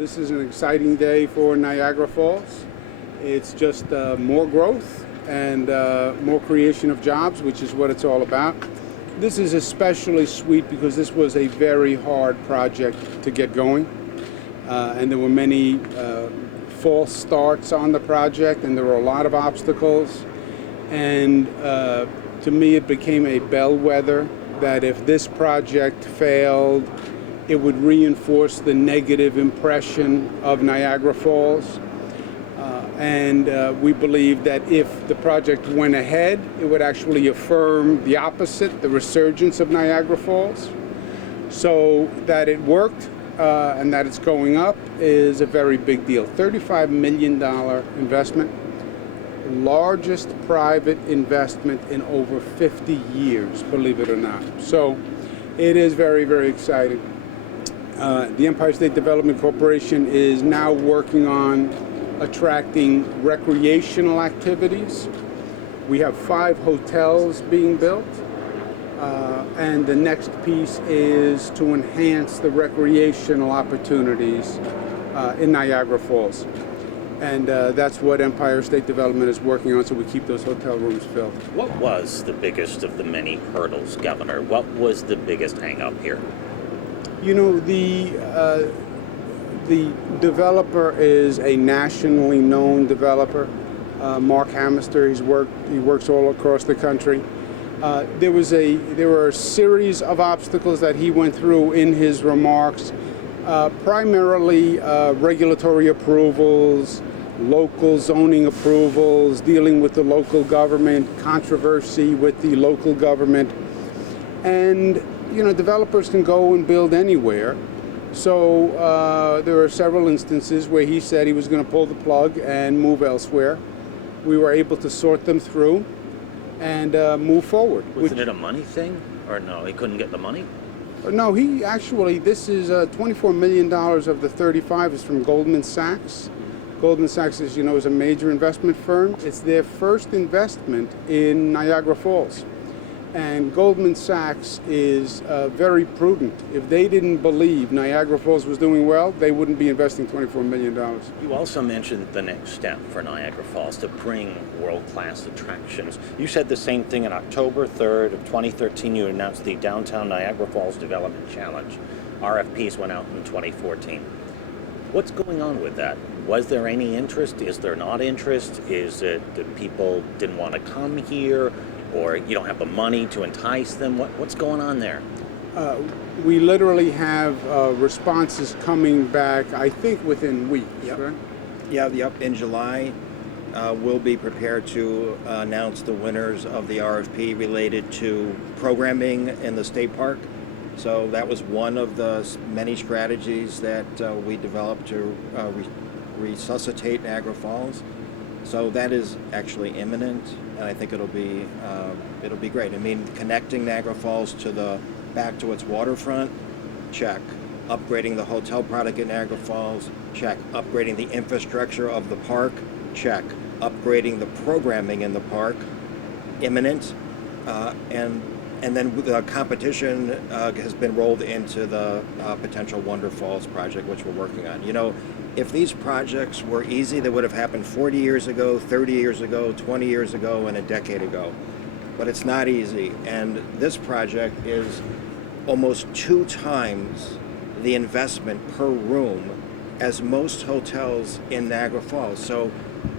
This is an exciting day for Niagara Falls. It's just more growth and more creation of jobs, which is what it's all about. This is especially sweet because this was a very hard project to get going. And there were many false starts on the project, and there were a lot of obstacles. And to me, it became a bellwether that if this project failed, it would reinforce the negative impression of Niagara Falls. And we believe that if the project went ahead, it would actually affirm the opposite, the resurgence of Niagara Falls. So that it worked and that it's going up is a very big deal. $35 million investment, largest private investment in over 50 years, believe it or not. So it is very, very exciting. The Empire State Development Corporation is now working on attracting recreational activities. We have 5 hotels being built, and the next piece is to enhance the recreational opportunities in Niagara Falls. And that's what Empire State Development is working on, so we keep those hotel rooms filled. What was the biggest of the many hurdles, Governor? What was the biggest hang-up here? You know, the developer is a nationally known developer. Mark Hamister, he works all across the country. There were a series of obstacles that he went through in his remarks, primarily regulatory approvals, local zoning approvals, dealing with the local government, controversy with the local government. And, you know, developers can go and build anywhere. So there are several instances where he said he was going to pull the plug and move elsewhere. We were able to sort them through and move forward. Wasn't it a money thing? Or no, he couldn't get the money? No, he actually, this is $24 million of the 35 is from Goldman Sachs. Goldman Sachs, as you know, is a major investment firm. It's their first investment in Niagara Falls. And Goldman Sachs is very prudent. If they didn't believe Niagara Falls was doing well, they wouldn't be investing $24 million. You also mentioned the next step for Niagara Falls, to bring world-class attractions. You said the same thing on October 3rd of 2013. You announced the Downtown Niagara Falls Development Challenge. RFPs went out in 2014. What's going on with that? Was there any interest? Is there not interest? Is it that people didn't want to come here? Or you don't have the money to entice them? What's going on there? We literally have responses coming back, I think, within weeks. Yep. Right? Yep. In July, we'll be prepared to announce the winners of the RFP related to programming in the state park. So that was one of the many strategies that we developed to resuscitate Niagara Falls. So that is actually imminent, and I think it'll be great. I mean, connecting Niagara Falls back to its waterfront, check. Upgrading the hotel product in Niagara Falls, check. Upgrading the infrastructure of the park, check. Upgrading the programming in the park, imminent, and then the competition has been rolled into the potential Wonder Falls project, which we're working on. You know, if these projects were easy, they would have happened 40 years ago, 30 years ago, 20 years ago, and a decade ago. But it's not easy. And this project is almost 2 times the investment per room as most hotels in Niagara Falls. So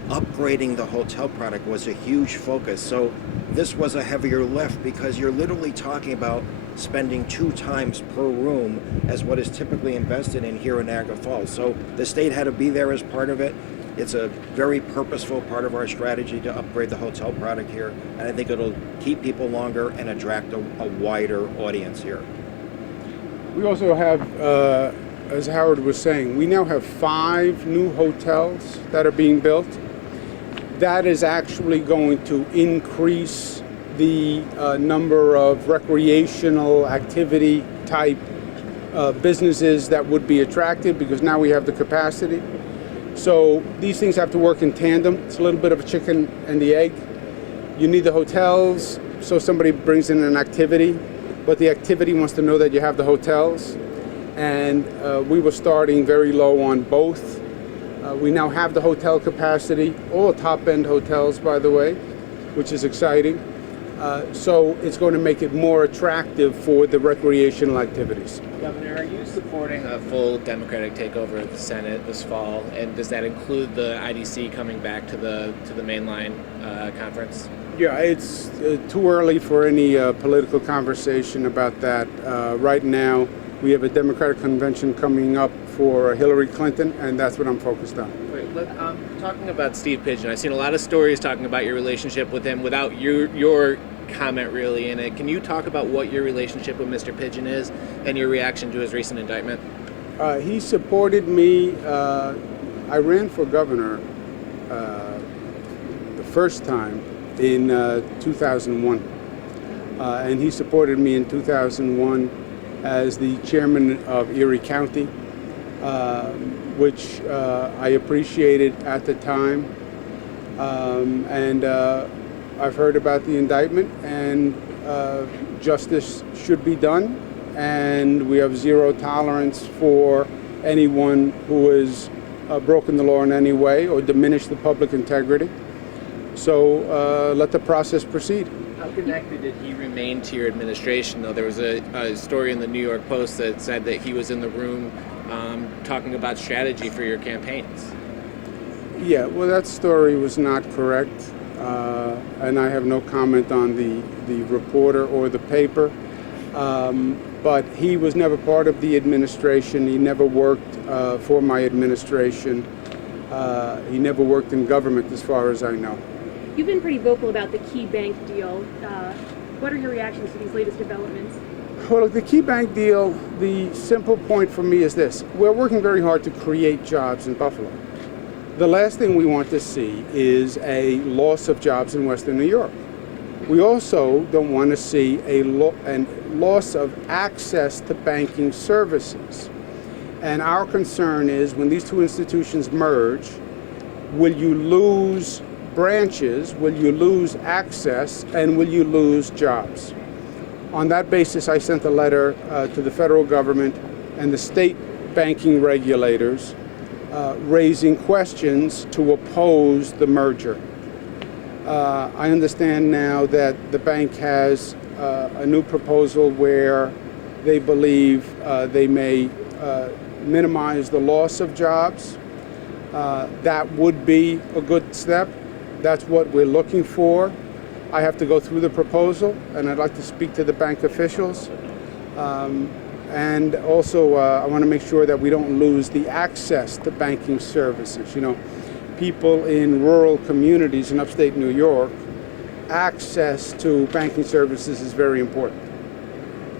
upgrading the hotel product was a huge focus. So this was a heavier lift because you're literally talking about spending 2 times per room as what is typically invested in here in Niagara Falls. So the state had to be there as part of it. It's a very purposeful part of our strategy to upgrade the hotel product here, and I think it'll keep people longer and attract a wider audience here. We also have, as Howard was saying, we now have 5 new hotels that are being built. That is actually going to increase the number of recreational activity type businesses that would be attracted, because now we have the capacity. So these things have to work in tandem. It's a little bit of a chicken and the egg. You need the hotels, so somebody brings in an activity, but the activity wants to know that you have the hotels. and we were starting very low on both. We now have the hotel capacity, all top-end hotels, by the way, which is exciting. So it's going to make it more attractive for the recreational activities. Governor, are you supporting a full Democratic takeover of the Senate this fall? And does that include the IDC coming back to the mainline conference? Yeah, it's too early for any political conversation about that. Right now, we have a Democratic convention coming up for Hillary Clinton, and that's what I'm focused on. Wait, look, talking about Steve Pigeon, I've seen a lot of stories talking about your relationship with him without your comment really in it. Can you talk about what your relationship with Mr. Pigeon is and your reaction to his recent indictment? He supported me. I ran for governor the first time in 2001, and he supported me in 2001 as the chairman of Erie County, which I appreciated at the time. And I've heard about the indictment, and justice should be done, and we have zero tolerance for anyone who has broken the law in any way or diminished the public integrity. So let the process proceed. How connected did he remain to your administration, though? There was a story in the New York Post that said that he was in the room talking about strategy for your campaigns. Yeah, well, that story was not correct, and I have no comment on the reporter or the paper. But he was never part of the administration. He never worked for my administration. He never worked in government, as far as I know. You've been pretty vocal about the key bank deal. What are your reactions to these latest developments? Well, the key bank deal, the simple point for me is this. We're working very hard to create jobs in Buffalo. The last thing we want to see is a loss of jobs in Western New York. We also don't want to see a loss of access to banking services. And our concern is when these two institutions merge, will you lose branches, will you lose access, and will you lose jobs? On that basis, I sent a letter to the federal government and the state banking regulators raising questions to oppose the merger. I understand now that the bank has a new proposal where they believe they may minimize the loss of jobs. That would be a good step. That's what we're looking for. I have to go through the proposal, and I'd like to speak to the bank officials. And also, I want to make sure that we don't lose the access to banking services. You know, people in rural communities in upstate New York, access to banking services is very important.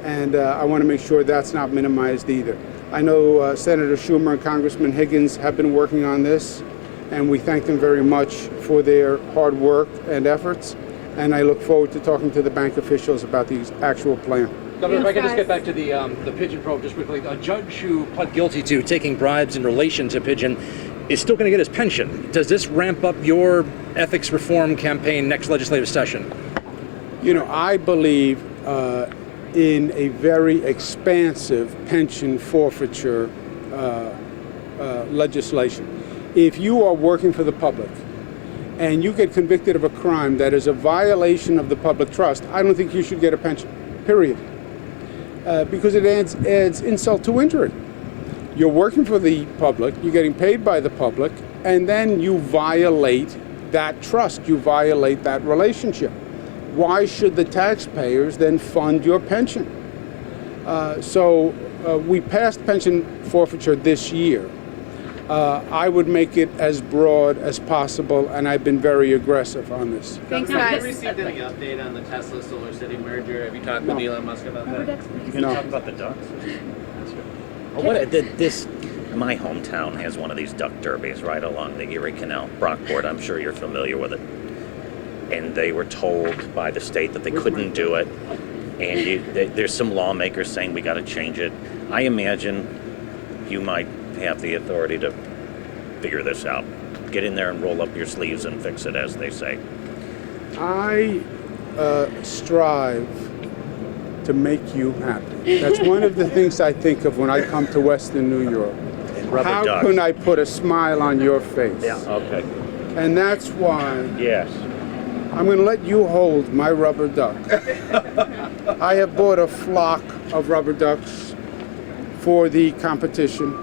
And I want to make sure that's not minimized either. I know Senator Schumer and Congressman Higgins have been working on this, and we thank them very much for their hard work and efforts. And I look forward to talking to the bank officials about the actual plan. Governor, if I could just get back to the Pigeon probe just quickly. A judge who pled guilty to taking bribes in relation to Pigeon is still going to get his pension. Does this ramp up your ethics reform campaign next legislative session? You know, I believe in a very expansive pension forfeiture legislation. If you are working for the public and you get convicted of a crime that is a violation of the public trust, I don't think you should get a pension, period. Because it adds insult to injury. You're working for the public, you're getting paid by the public, and then you violate that trust, you violate that relationship. Why should the taxpayers then fund your pension? So we passed pension forfeiture this year. I would make it as broad as possible, and I've been very aggressive on this. Thanks, Have you guys. received any update on the Tesla Solar City merger? Have you talked with Elon Musk about that? You No. talk about the ducks? My hometown has one of these duck derbies right along the Erie Canal. Brockport, I'm sure you're familiar with it. And they were told by the state that they couldn't do it. And there's some lawmakers saying we got to change it. I imagine you might have the authority to figure this out. Get in there and roll up your sleeves and fix it, as they say. I strive to make you happy. That's one of the things I think of when I come to Western New York. Rubber How ducks. can I put a smile on your face? Yeah, okay. And that's why Yes. I'm going to let you hold my rubber duck. I have bought a flock of rubber ducks for the competition,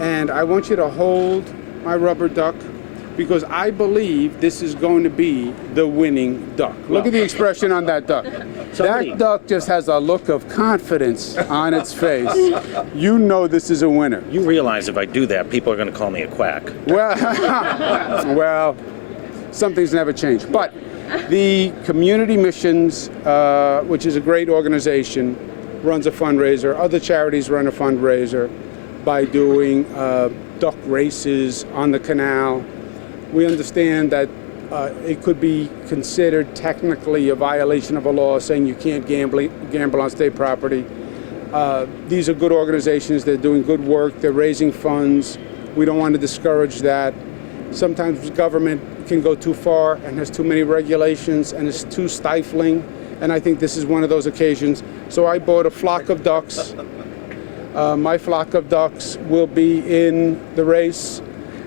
and I want you to hold my rubber duck because I believe this is going to be the winning duck. Look at the expression on that duck. Somebody- That duck just has a look of confidence on its face. You know this is a winner. You realize if I do that, people are going to call me a quack. Well, well, some things never change. But the Community Missions, which is a great organization, runs a fundraiser. Other charities run a fundraiser by doing duck races on the canal. We understand that it could be considered technically a violation of a law saying you can't gamble on state property. These are good organizations. They're doing good work. They're raising funds. We don't want to discourage that. Sometimes government can go too far and has too many regulations and is too stifling. And I think this is one of those occasions. So I bought a flock of ducks. My flock of ducks will be in the race.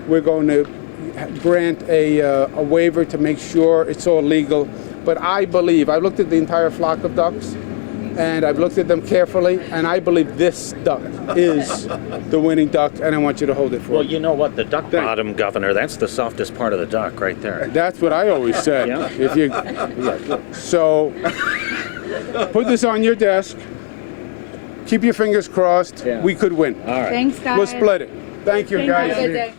We're going to grant a waiver to make sure it's all legal. But I believe, I looked at the entire flock of ducks, and I've looked at them carefully, and I believe this duck is the winning duck, and I want you to hold it for Well, me. you know what? The duck bottom, Governor, that's the softest part of the duck right there. That's what I always said. Yeah. If you, so, put this on your desk. Keep your fingers crossed. Yeah. We could win. All right. Thanks, guys. We'll split it. Thank you, Thank you. guys. Have a good day.